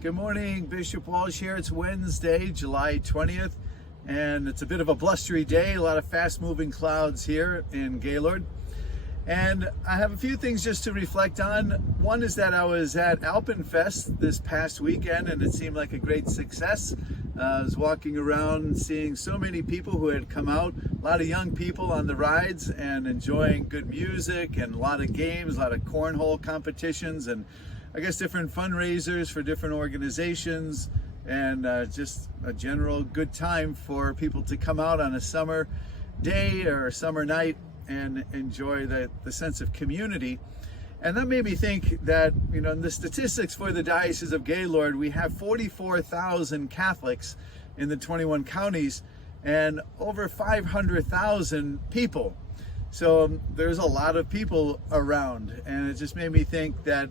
Good morning, Bishop Walsh here. It's Wednesday, July 20th, and it's a bit of a blustery day, a lot of fast-moving clouds here in Gaylord. And I have a few things just to reflect on. One is that I was at Alpenfest this past weekend, and it seemed like a great success. I was walking around seeing so many people who had come out, a lot of young people on the rides and enjoying good music and a lot of games, a lot of cornhole competitions, and I guess different fundraisers for different organizations, and just a general good time for people to come out on a summer day or a summer night and enjoy the sense of community. And that made me think that, you know, in the statistics for the Diocese of Gaylord, we have 44,000 Catholics in the 21 counties and over 500,000 people. So there's a lot of people around, and it just made me think that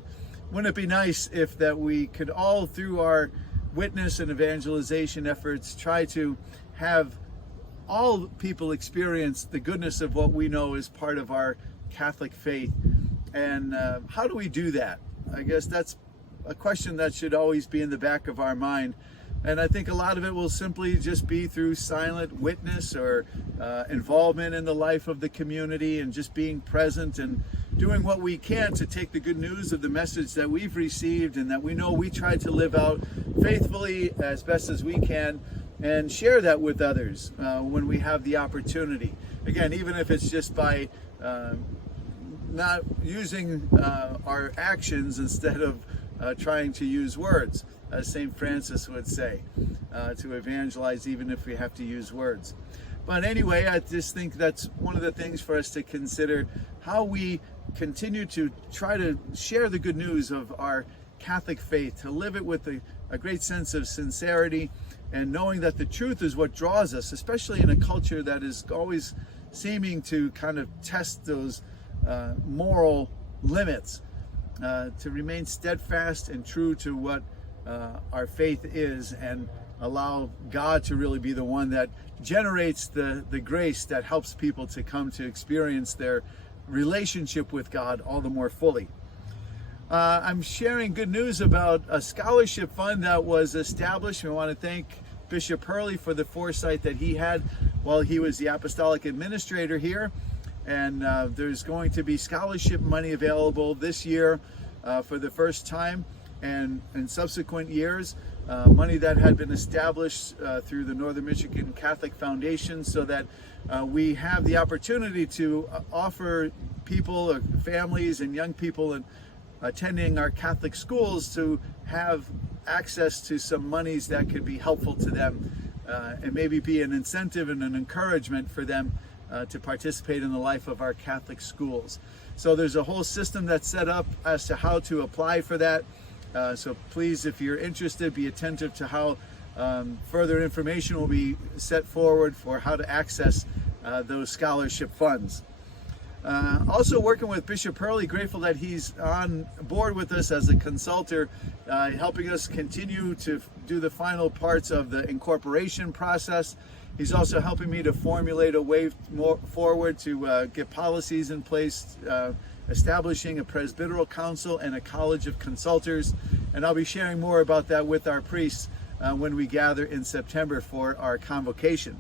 wouldn't it be nice if that we could all, through our witness and evangelization efforts, try to have all people experience the goodness of what we know is part of our Catholic faith. And how do we do that? I guess that's a question that should always be in the back of our mind. And I think a lot of it will simply just be through silent witness or involvement in the life of the community, and just being present and doing what we can to take the good news of the message that we've received and that we know we try to live out faithfully as best as we can, and share that with others when we have the opportunity. Again, even if it's just by not using our actions instead of trying to use words, as St. Francis would say, to evangelize even if we have to use words. But anyway, I just think that's one of the things for us to consider, how we continue to try to share the good news of our Catholic faith, to live it with a great sense of sincerity, and knowing that the truth is what draws us, especially in a culture that is always seeming to kind of test those moral limits, to remain steadfast and true to what our faith is, and allow God to really be the one that generates the grace that helps people to come to experience their relationship with God all the more fully. I'm sharing good news about a scholarship fund that was established. We want to thank Bishop Hurley for the foresight that he had while he was the apostolic administrator here. And there's going to be scholarship money available this year for the first time, and in subsequent years, money that had been established through the Northern Michigan Catholic Foundation, so that we have the opportunity to offer people, families and young people attending our Catholic schools to have access to some monies that could be helpful to them, and maybe be an incentive and an encouragement for them to participate in the life of our Catholic schools. So there's a whole system that's set up as to how to apply for that. So please, if you're interested, be attentive to how further information will be set forward for how to access those scholarship funds. Also working with Bishop Hurley, grateful that he's on board with us as a consultant, helping us continue to do the final parts of the incorporation process. He's also helping me to formulate a way forward to get policies in place, establishing a presbyteral council and a college of consultors. And I'll be sharing more about that with our priests when we gather in September for our convocation.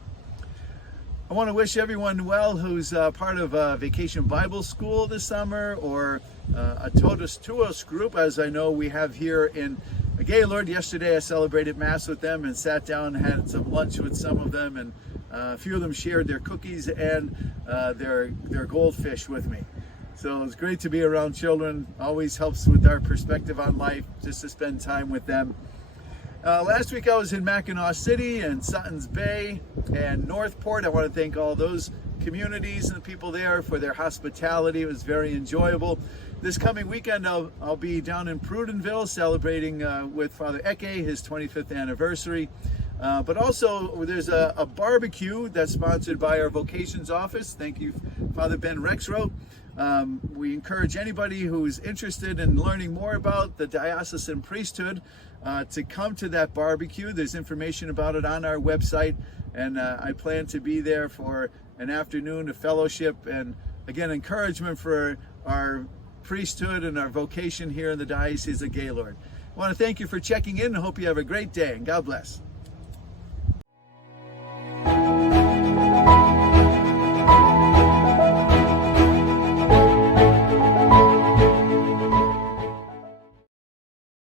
I want to wish everyone well who's part of a Vacation Bible School this summer, or a Totus Tuos group, as I know we have here in Gaylord. Yesterday I celebrated Mass with them and sat down and had some lunch with some of them, and a few of them shared their cookies and their goldfish with me. So it's great to be around children. Always helps with our perspective on life just to spend time with them. Last week I was in Mackinac City and Sutton's Bay and Northport. I want to thank all those communities and the people there for their hospitality. It was very enjoyable. This coming weekend I'll be down in Prudenville celebrating with Father Eke his 25th anniversary. But also there's a barbecue that's sponsored by our Vocations office. Thank you, Father Ben Rexroth. We encourage anybody who's interested in learning more about the diocesan priesthood to come to that barbecue. There's information about it on our website, and I plan to be there for an afternoon of fellowship and, again, encouragement for our priesthood and our vocation here in the Diocese of Gaylord. I want to thank you for checking in and hope you have a great day, and God bless.